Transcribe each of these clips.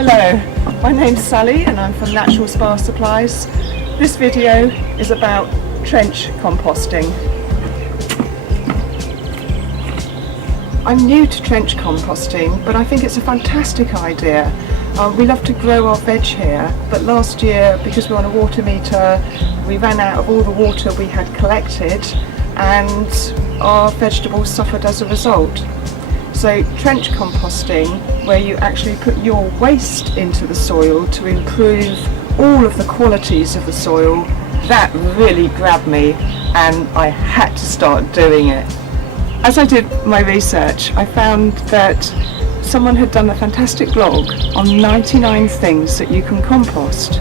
Hello, my name's Sally and I'm from Natural Spa Supplies. This video is about trench composting. I'm new to trench composting, but I think it's a fantastic idea. We love to grow our veg here, but last year, because we're on a water meter, we ran out of all the water we had collected and our vegetables suffered as a result. So trench composting, where you actually put your waste into the soil to improve all of the qualities of the soil, that really grabbed me and I had to start doing it. As I did my research, I found that someone had done a fantastic blog on 99 things that you can compost.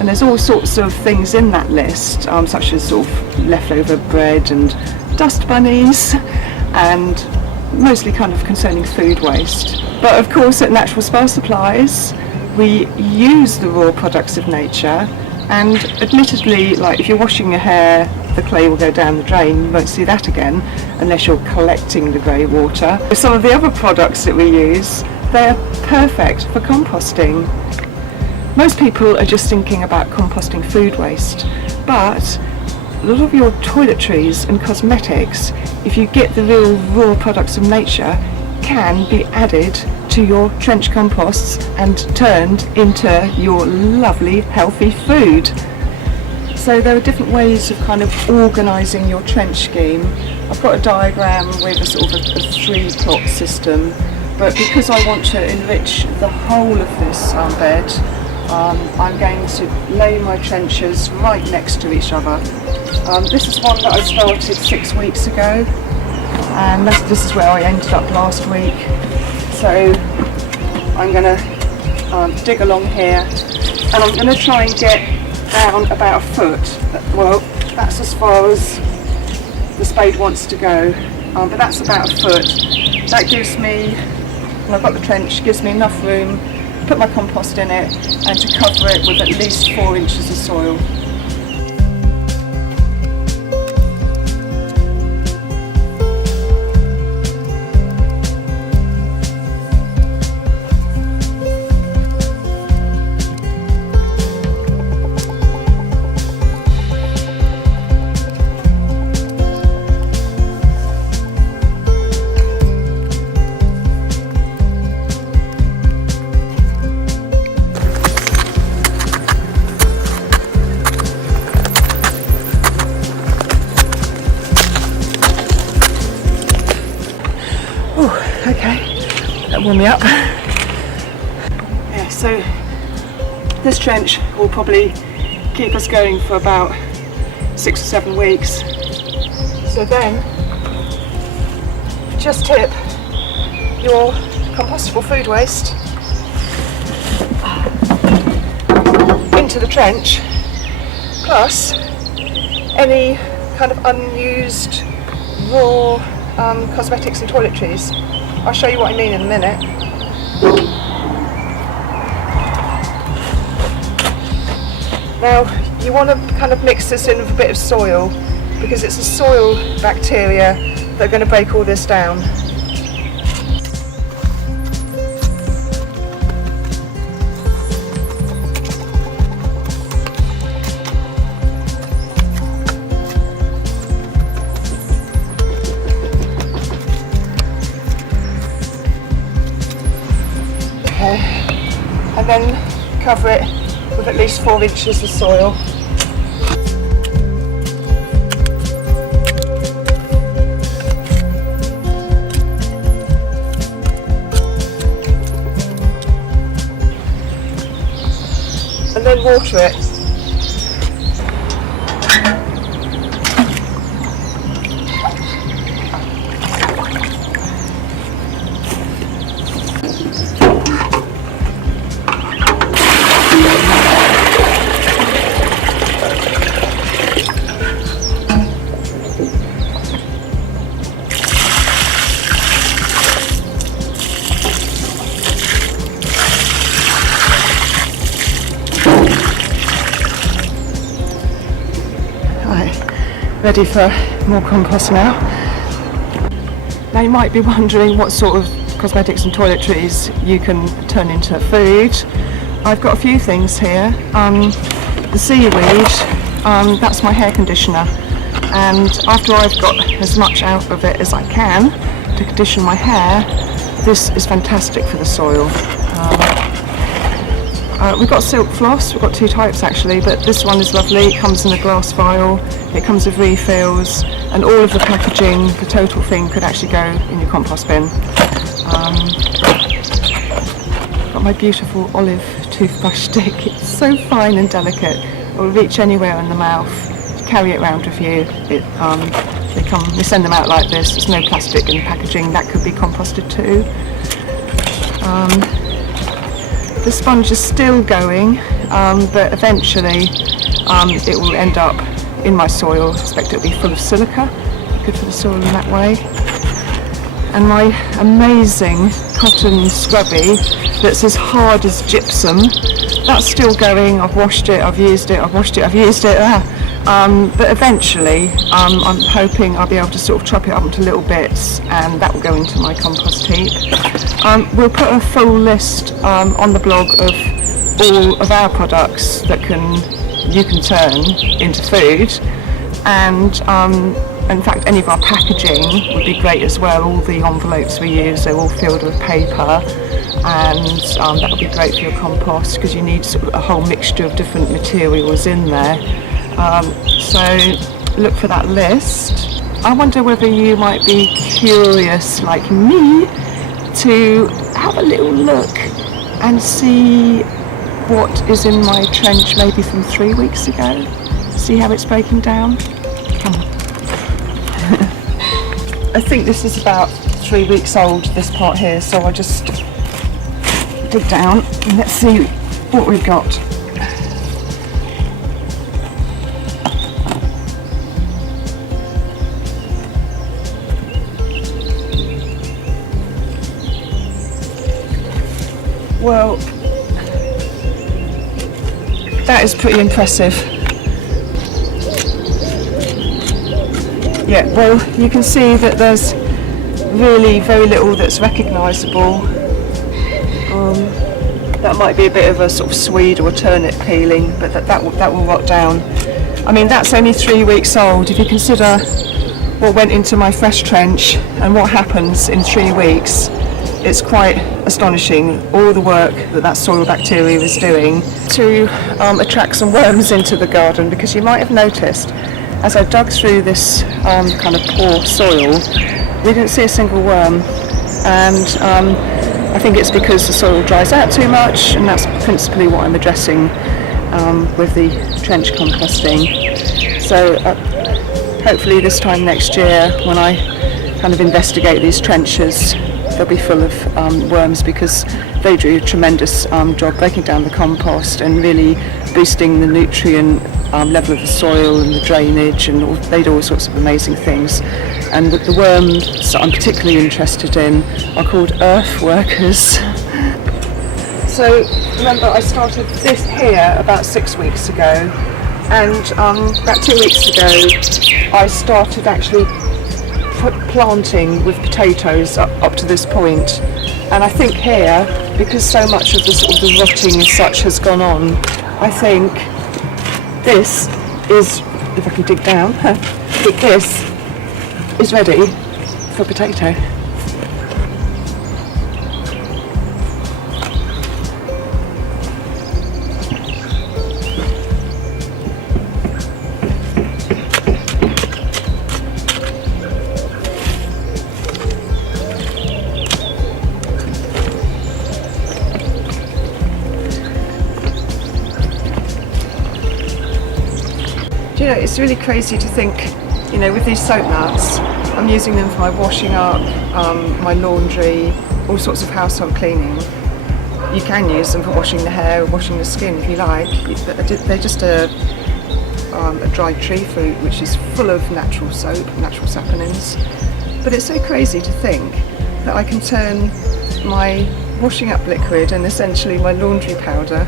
And there's all sorts of things in that list, such as sort of leftover bread and dust bunnies, and mostly kind of concerning food waste. But of course at Natural Spa Supplies we use the raw products of nature, and admittedly, like if you're washing your hair, the clay will go down the drain. You won't see that again unless you're collecting the grey water. Some of the other products that we use, they're perfect for composting. Most people are just thinking about composting food waste, but a lot of your toiletries and cosmetics, if you get the real raw products of nature, can be added to your trench composts and turned into your lovely healthy food. So there are different ways of kind of organising your trench scheme. I've got a diagram with a sort of a 3-plot system, but because I want to enrich the whole of this bed, I'm going to lay my trenches right next to each other. This is one that I started 6 weeks ago, and this is where I ended up last week. So I'm going to dig along here, and I'm going to try and get down about a foot. Well, that's as far as the spade wants to go, but that's about a foot. That gives me, when I've got the trench, gives me enough room to put my compost in it and to cover it with at least 4 inches of soil. Okay, that warmed me up. Yeah, so this trench will probably keep us going for about 6 or 7 weeks. So then, just tip your compostable food waste into the trench, plus any kind of unused raw cosmetics and toiletries. I'll show you what I mean in a minute. Now you want to kind of mix this in with a bit of soil, because it's the soil bacteria that are going to break all this down. And then cover it with at least 4 inches of soil. And then water it. Ready for more compost now. Now you might be wondering what sort of cosmetics and toiletries you can turn into food. I've got a few things here. The seaweed, that's my hair conditioner, and after I've got as much out of it as I can to condition my hair, this is fantastic for the soil. We've got silk floss, we've got two types actually, but this one is lovely. It comes in a glass vial, it comes with refills, and all of the packaging, the total thing could actually go in your compost bin. Got my beautiful olive toothbrush stick. It's so fine and delicate. It will reach anywhere in the mouth. Carry it around with you. We send them out like this. There's no plastic in the packaging. That could be composted too. The sponge is still going, but eventually it will end up in my soil. I suspect it will be full of silica. Good for the soil in that way. And my amazing cotton scrubby that's as hard as gypsum, that's still going. I've washed it, I've used it, I've washed it, I've used it. But eventually I'm hoping I'll be able to sort of chop it up into little bits, and that will go into my compost heap. We'll put a full list on the blog of all of our products that you can turn into food, and in fact any of our packaging would be great as well. All the envelopes we use, they're all filled with paper, and that would be great for your compost because you need sort of a whole mixture of different materials in there. So look for that list. I wonder whether you might be curious, like me, to have a little look and see what is in my trench maybe from 3 weeks ago. See how it's breaking down? Come on. I think this is about 3 weeks old, this part here, so I'll just dig down and let's see what we've got. Well, that is pretty impressive. Yeah, well, you can see that there's really very little that's recognisable. That might be a bit of a sort of swede or a turnip peeling, but that will rot down. I mean, that's only 3 weeks old. If you consider what went into my fresh trench and what happens in 3 weeks, it's quite astonishing all the work that soil bacteria is doing to attract some worms into the garden, because you might have noticed as I dug through this kind of poor soil, we didn't see a single worm, and I think it's because the soil dries out too much, and that's principally what I'm addressing with the trench composting. So hopefully this time next year, when I kind of investigate these trenches, they'll be full of worms, because they do a tremendous job breaking down the compost and really boosting the nutrient level of the soil and the drainage, and they do all sorts of amazing things. And the worms that I'm particularly interested in are called earth workers. So remember, I started this here about 6 weeks ago, and about 2 weeks ago I started actually planting with potatoes up to this point. And I think here, because so much of the sort of the rotting as such has gone on, I think this is, if I can dig down, this is ready for potato. Do you know, it's really crazy to think, you know, with these soap nuts, I'm using them for my washing up, my laundry, all sorts of household cleaning. You can use them for washing the hair, washing the skin if you like. They're just a dried tree fruit which is full of natural soap, natural saponins. But it's so crazy to think that I can turn my washing up liquid and essentially my laundry powder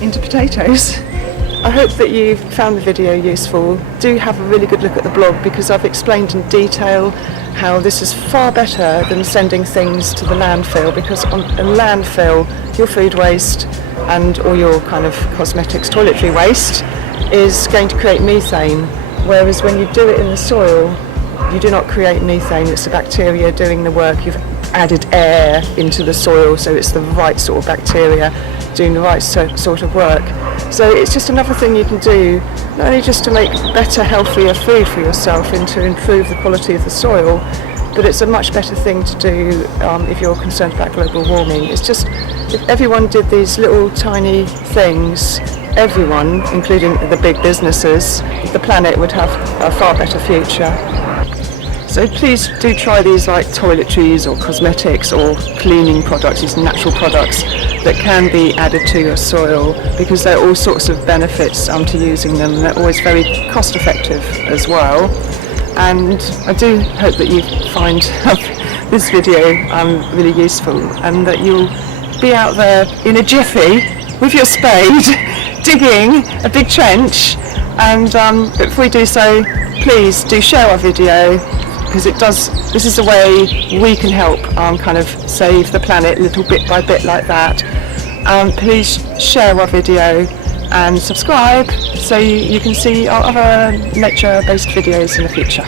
into potatoes. I hope that you found the video useful. Do have a really good look at the blog, because I've explained in detail how this is far better than sending things to the landfill, because on a landfill your food waste and all your kind of cosmetics, toiletry waste is going to create methane, whereas when you do it in the soil you do not create methane. It's the bacteria doing the work. You've added air into the soil, so it's the right sort of bacteria doing the right sort of work. So it's just another thing you can do, not only just to make better, healthier food for yourself and to improve the quality of the soil, but it's a much better thing to do if you're concerned about global warming. It's just, if everyone did these little tiny things, everyone, including the big businesses, the planet would have a far better future. So please do try these like toiletries or cosmetics or cleaning products, these natural products that can be added to your soil, because there are all sorts of benefits to using them, and they're always very cost effective as well. And I do hope that you find this video really useful, and that you'll be out there in a jiffy with your spade digging a big trench. And but before you do so, please do share our video, because this is a way we can help kind of save the planet little bit by bit like that. Please share our video and subscribe so you can see our other nature-based videos in the future.